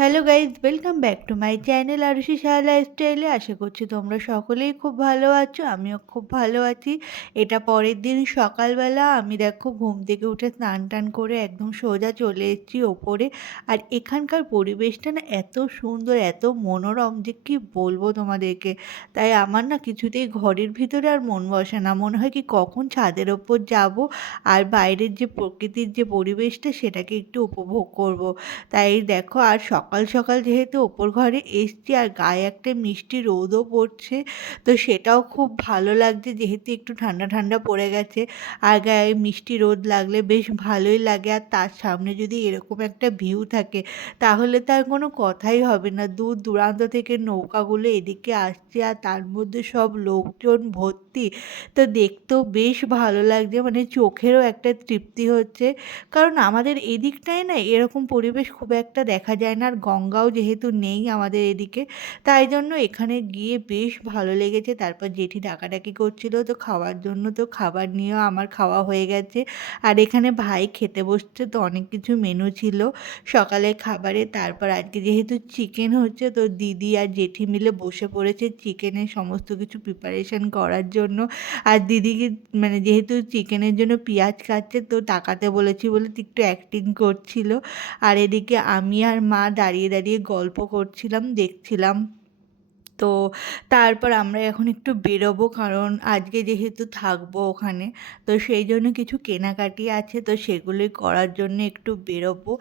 Hello guys, welcome back to my channel Arushi Saha লাইফস্টাইলে। আশা করছি তোমরা সকলেই খুব ভালো আছো, আমিও খুব ভালো আছি। এটা পরের দিন সকালবেলা। আমি দেখো ঘুম থেকে উঠে স্নান টান করে একদম সোজা চলে এসেছি ওপরে। আর এখানকার পরিবেশটা না এত সুন্দর, এত মনোরম যে কি বলবো তোমাদেরকে। তাই আমার না কিছুতেই ঘরের ভিতরে আর মন বসে না, মনে হয় কি কখন ছাদের ওপর যাব আর বাইরের যে প্রকৃতির যে পরিবেশটা সেটাকে একটু উপভোগ করব। তাই দেখো, আর সকাল সকাল যেহেতু ওপর ঘরে এসছি আর গায়ে একটা মিষ্টি রোদও পড়ছে, তো সেটাও খুব ভালো লাগছে যেহেতু একটু ঠান্ডা ঠান্ডা পড়ে গেছে। আর গায়ে মিষ্টি রোদ লাগলে বেশ ভালোই লাগে। আর তার সামনে যদি এরকম একটা ভিউ থাকে তাহলে তার কোনো কথাই হবে না। দূর দূরান্ত থেকে নৌকাগুলো এদিকে আসছে আর তার মধ্যে সব লোকজন ভর্তি। তো দেখতেও বেশ ভালো লাগছে, মানে চোখেরও একটা তৃপ্তি হচ্ছে। কারণ আমাদের এদিকটায় না এরকম পরিবেশ খুব একটা দেখা যায় না, আর গঙ্গাও যেহেতু নেই আমাদের এদিকে, তাই জন্য এখানে গিয়ে বেশ ভালো লেগেছে। তারপর জেঠি ডাকাডাকি করছিল তো খাওয়ার জন্য, তো খাবার নিয়েও আমার খাওয়া হয়ে গেছে। আর এখানে ভাই খেতে বসছে, তো অনেক কিছু মেনু ছিল সকালের খাবারে। তারপর আজকে যেহেতু চিকেন হচ্ছে, তো দিদি আর জেঠি মিলে বসে পড়েছে চিকেনের সমস্ত কিছু প্রিপারেশন করার জন্য। আর দিদিকে মানে যেহেতু চিকেনের জন্য পেঁয়াজ কাটছে, তো টাকাতে বলেছি বলে একটু অ্যাক্টিং করছিল। আর এদিকে আমি আর মা দাঁড়িয়ে দাঁড়িয়ে গল্প করছিলাম, দেখছিলাম। তো তারপর আমরা এখন একটু বেরোবো, কারণ আজকে যেহেতু থাকবো ওখানে, তো সেই জন্য কিছু কেনাকাটি আছে, তো সেগুলোই করার জন্য একটু বেরোবো।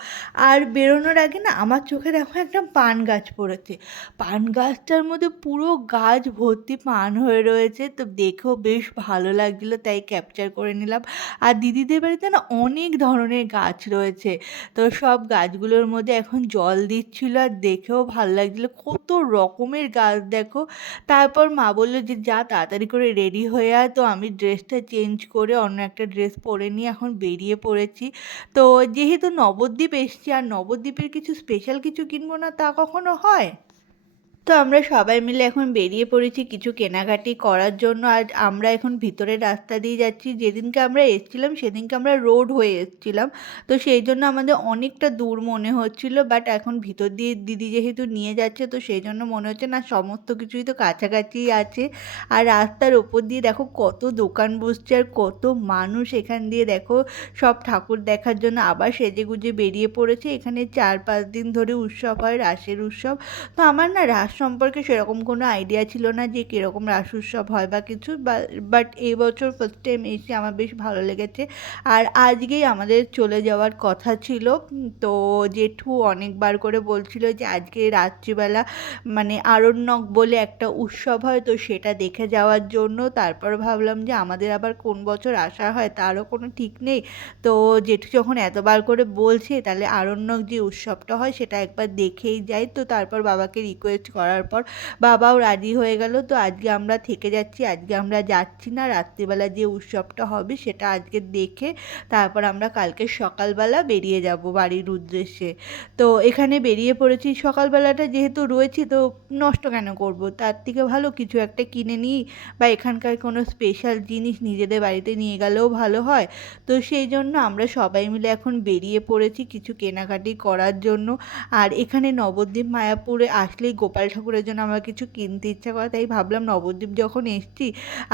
আর বেরোনোর আগে না আমার চোখে দেখো একটা পান গাছ পড়েছে। পান গাছটার মধ্যে পুরো গাছ ভর্তি পান হয়ে রয়েছে, তো দেখেও বেশ ভালো লাগছিলো, তাই ক্যাপচার করে নিলাম। আর দিদিদের বাড়িতে না অনেক ধরনের গাছ রয়েছে, তো সব গাছগুলোর মধ্যে এখন জল দিচ্ছিল আর দেখেও ভালো লাগছিলো, কত রকমের গাছ দেখো। তারপর মা বললো যে যা তাড়াতাড়ি করে রেডি হয়ে আয়, তো আমি ড্রেসটা চেঞ্জ করে অন্য একটা ড্রেস পরে নিয়ে এখন বেরিয়ে পড়েছি। তো যেহেতু নবদ্বীপ এসছি, আর নবদ্বীপের কিছু স্পেশাল কিছু কিনবো না তা কখনো হয়? তো আমরা সবাই মিলে এখন বেরিয়ে পড়েছি কিছু কেনাকাটি করার জন্য। আর আমরা এখন ভিতরের রাস্তা দিয়ে যাচ্ছি। যেদিনকে আমরা এসেছিলাম সেদিনকে আমরা রোড হয়ে এসেছিলাম, তো সেই জন্য আমাদের অনেকটা দূর মনে হচ্ছিল। বাট এখন ভিতর দিয়ে দিদি যেহেতু নিয়ে যাচ্ছে, তো সেই জন্য মনে হচ্ছে না সমস্ত কিছুই তো কাছাকাছিই আছে। আর রাস্তার ওপর দিয়ে দেখো কত দোকান বসছে আর কত মানুষ এখান দিয়ে দেখো সব ঠাকুর দেখার জন্য আবার সেজেগুজে বেরিয়ে পড়েছে। এখানে 4-5 দিন ধরে উৎসব হয়, রাসের উৎসব। তো আমার না রাস সম্পর্কে সেরকম কোনো আইডিয়া ছিল না যে কীরকম রাস উৎসব হয় বা কিছু, বাট এই বছর ফার্স্ট টাইম এসে আমার বেশ ভালো লেগেছে। আর আজকেই আমাদের চলে যাওয়ার কথা ছিল। তো জেঠু অনেকবার করে বলছিল যে আজকে রাত্রিবেলা মানে আরণ্যক বলে একটা উৎসব হয়, তো সেটা দেখে যাওয়ার জন্য। তারপর ভাবলাম যে আমাদের আবার কোন বছর আসা হয় তারও কোনো ঠিক নেই। তো জেঠু যখন এতবার করে বলছে, তাহলে আরণ্যক যে উৎসবটা হয় সেটা একবার দেখেই যাই। তো তারপর বাবাকে রিকোয়েস্ট করার পর বাবাও রাজি হয়ে গেল। তো আজকে আমরা থেকে যাচ্ছি, আজকে আমরা যাচ্ছি না, রাত্রিবেলা যে উৎসবটা হবে সেটা আজকে দেখে তারপর আমরা কালকে সকালবেলা বেরিয়ে যাব বাড়ির উদ্দেশ্যে। তো এখানে বেরিয়ে পড়েছি, সকালবেলাটা যেহেতু রয়েছি তো নষ্ট কেন করব, তার থেকে ভালো কিছু একটা কিনে নিই, বা এখানকার কোনো স্পেশাল জিনিস নিজেদের বাড়িতে নিয়ে গেলেও ভালো হয়। তো সেই জন্য আমরা সবাই মিলে এখন বেরিয়ে পড়েছি কিছু কেনাকাটি করার জন্য। আর এখানে নবদ্বীপ মায়াপুরে আসলেই গোপাল ঠাকুরের জন্য আমার কিছু কিনতে ইচ্ছা করে, তাই ভাবলাম নবদ্বীপ যখন এসছি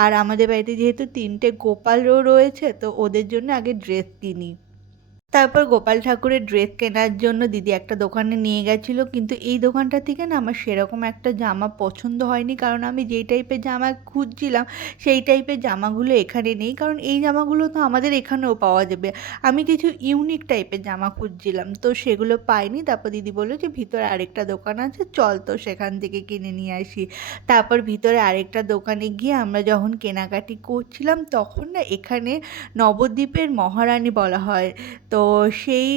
আর আমাদের বাড়িতে যেহেতু 3টে গোপালও রয়েছে, তো ওদের জন্য আগে ড্রেস কিনি। তারপর গোপাল ঠাকুরের ড্রেস কেনার জন্য দিদি একটা দোকানে নিয়ে গেছিলো, কিন্তু এই দোকানটা থেকে না আমার সেরকম একটা জামা পছন্দ হয়নি, কারণ আমি যেই টাইপের জামা খুঁজছিলাম সেই টাইপের জামাগুলো এখানে নেই। কারণ এই জামাগুলো তো আমাদের এখানেও পাওয়া যাবে, আমি কিছু ইউনিক টাইপের জামা খুঁজছিলাম, তো সেগুলো পাইনি। তারপর দিদি বললো যে ভিতরে আরেকটা দোকান আছে, চল তো সেখান থেকে কিনে নিয়ে আসি। তারপর ভিতরে আরেকটা দোকানে গিয়ে আমরা যখন কেনাকাটি করছিলাম, তখন না এখানে নবদ্বীপের মহারানী বলা হয়, তো সেই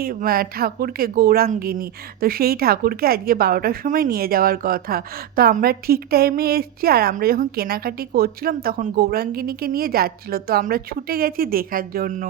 ঠাকুরকে গৌরাঙ্গিনী, তো সেই ঠাকুরকে আজকে 12টার সময় নিয়ে যাওয়ার কথা। তো আমরা ঠিক টাইমে এসেছি, আর আমরা যখন কেনাকাটি করছিলাম তখন গৌরাঙ্গিনীকে নিয়ে যাচ্ছিল, তো আমরা ছুটে গেছি দেখার জন্য।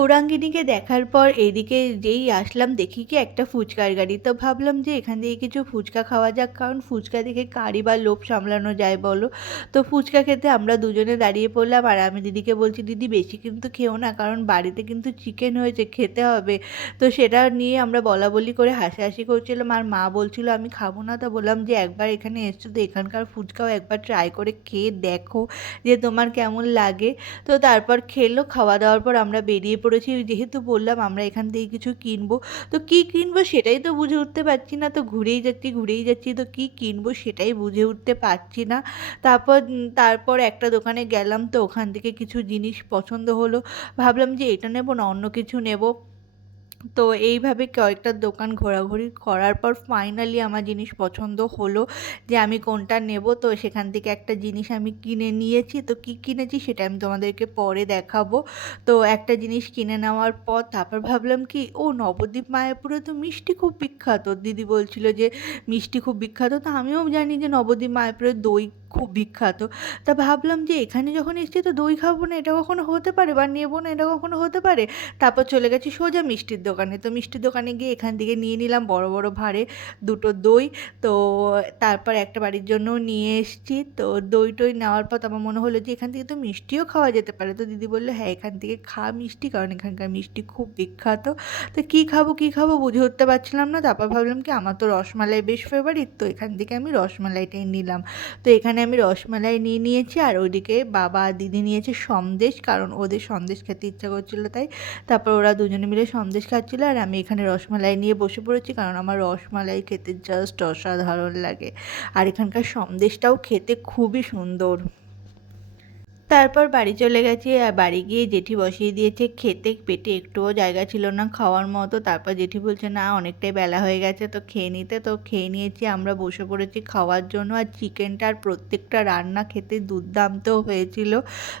গৌরাঙ্গিনীকে দেখার পর এদিকে যেই আসলাম দেখি কি একটা ফুচকার গাড়ি। তো ভাবলাম যে এখান থেকে কিছু ফুচকা খাওয়া যাক, কারণ ফুচকা দেখে কারই বা লোভ সামলানো যায় বলো? তো ফুচকা খেতে আমরা দুজনে দাঁড়িয়ে পড়লাম আর আমি দিদিকে বলছি, "দিদি বেশি কিন্তু খেও না, কারণ বাড়িতে কিন্তু চিকেন হয়েছে, খেতে হবে।" তো সেটা নিয়ে আমরা বলাবলি করে হাসাহাসি করছিলাম আর মা বলছিল, "আমি খাবো না।" তো বললাম যে, "একবার এখানে এসছো তো এখানকার ফুচকাও একবার ট্রাই করে খেয়ে দেখো যে তোমার কেমন লাগে।" তো তারপর খেলো। খাওয়া দাওয়ার পর আমরা বেরিয়ে পড়েছি। যেহেতু বললাম আমরা এখান থেকে কিছু কিনবো। তো কী কিনবো সেটাই তো বুঝে উঠতে পারছি না। তো ঘুরেই যাচ্ছি। তো কী কিনবো সেটাই বুঝে উঠতে পারছি না। তারপর একটা দোকানে গেলাম, তো ওখান থেকে কিছু জিনিস পছন্দ হলো। ভাবলাম যে এটা নেবো না অন্য কিছু নেবো। তো এইভাবে কয়েকটা দোকান ঘোরাঘুরি করার পর ফাইনালি আমার জিনিস পছন্দ হলো যে আমি কোনটা নেব। তো সেখান থেকে একটা জিনিস আমি কিনে নিয়েছি। তো কী কিনেছি সেটা আমি তোমাদেরকে পরে দেখাবো। তো একটা জিনিস কিনে নেওয়ার পর তারপর ভাবলাম কি, ও নবদ্বীপ মায়াপুরে তো মিষ্টি খুব বিখ্যাত। দিদি বলছিল যে মিষ্টি খুব বিখ্যাত। তো আমিও জানি যে নবদ্বীপ মায়াপুরের দই খুব বিখ্যাত। তা ভাবলাম যে এখানে যখন এসেছি তো দই খাবো না এটা কখনো হতে পারে, বা নেবো না এটা কখনো হতে পারে? তারপর চলে গেছি সোজা মিষ্টির দোকানে। তো মিষ্টির দোকানে গিয়ে এখান থেকে নিয়ে নিলাম বড়, বড় ভাঁড়ে ২ টো দই। তো তারপর একটা বাড়ির জন্যও নিয়ে এসেছি। তো দই-টই নেওয়ার পর তো আমার মনে হলো যে এখান থেকে তো মিষ্টিও খাওয়া যেতে পারে। তো দিদি বলল, "হ্যাঁ, এখান থেকে খা মিষ্টি, কারণ এখানকার মিষ্টি খুব বিখ্যাত।" তো কী খাবো বুঝে উঠতে পারছিলাম না। তারপর ভাবলাম কি আমার তো রসমালাই বেশ ফেভারিট। তো এখান থেকে আমি রসমালাইটাই নিলাম। তো এখানে আমি রসমালাই নিয়ে নিয়েছি আর ওইদিকে বাবা আর দিদি নিয়েছে সন্দেশ, কারণ ওদের সন্দেশ খেতে ইচ্ছা করছিল তাই। তারপর ওরা দুজনে মিলে সন্দেশ খাচ্ছিল আর আমি এখানে রসমালাই নিয়ে বসে পড়েছি, কারণ আমার রসমালাই খেতে জাস্ট অসাধারণ লাগে। আর এখানকার সন্দেশটাও খেতে খুবই সুন্দর। তারপর বাড়ি চলে গেছি আর বাড়ি গিয়ে জেঠি বসিয়ে দিয়েছে খেতে। পেটে একটুও জায়গা ছিল না খাওয়ার মতো। তারপর জেঠি বলছে, "না অনেকটাই বেলা হয়ে গেছে তো খেয়ে নিতে।" তো খেয়ে নিয়েছি, আমরা বসে পড়েছি খাওয়ার জন্য। আর চিকেনটার প্রত্যেকটা রান্না খেতে দুর্দান্ত হয়েছিল।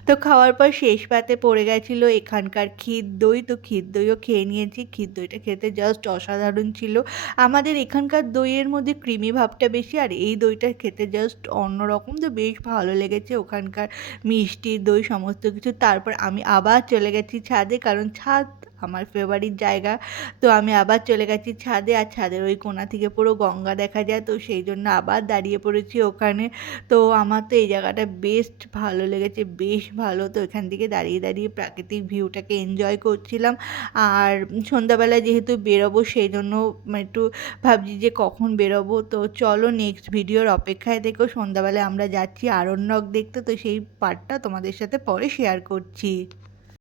তো খাওয়ার পর শেষ পাতে পড়ে গেছিলো এখানকার ক্ষীর দই। তো ক্ষীর দইও খেয়ে নিয়েছি। ক্ষীর দইটা খেতে জাস্ট অসাধারণ ছিল। আমাদের এখানকার দইয়ের মধ্যে ক্রিমি ভাবটা বেশি আর এই দইটা খেতে জাস্ট অন্যরকম। তো বেশ ভালো লেগেছে ওখানকার মিষ্টি, দই সমস্ত কিছু। তারপর আমি আবার চলে গেছি ছাদে, কারণ ছাদ আমার ফেভারিট জায়গা। তো আমি আবার চলে গেছি ছাদে আর ছাদের ওই কোণা থেকে পুরো গঙ্গা দেখা যায়। তো সেই জন্য আবার দাঁড়িয়ে পড়েছি ওখানে। তো আমার তো এই জায়গাটা বেস্ট ভালো লেগেছে, বেশ ভালো। তো এখান থেকে দাঁড়িয়ে প্রাকৃতিক ভিউটাকে এনজয় করছিলাম। আর সন্ধ্যাবেলায় যেহেতু বেরোবো সেই জন্য একটু ভাবছি যে কখন বেরোবো। তো চলো নেক্সট ভিডিওর অপেক্ষায় থেকো। সন্ধ্যাবেলায় আমরা যাচ্ছি আরণ্যক দেখতে। তো সেই পার্টটা তোমাদের সাথে পরে শেয়ার করছি।